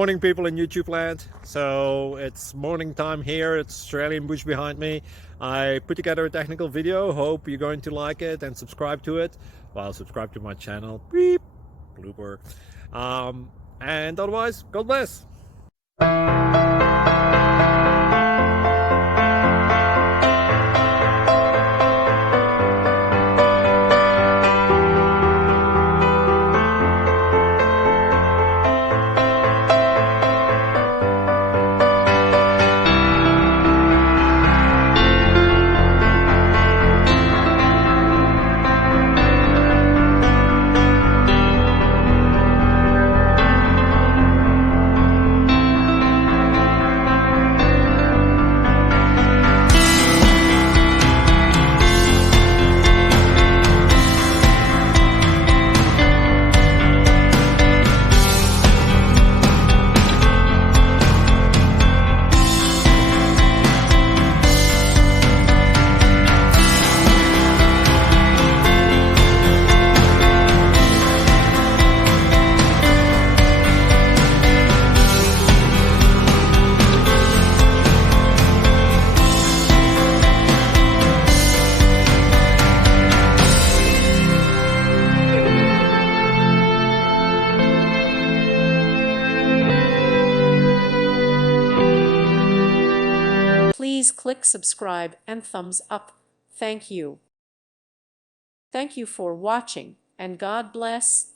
Morning, people in YouTube land. So it's morning time here. It's Australian bush behind me. I put together a technical video. Hope you're going to like it and subscribe to it. Well, subscribe to my channel. Beep. Blooper. And otherwise, God bless. Please click subscribe and thumbs up. Thank you. Thank you for watching, and God bless.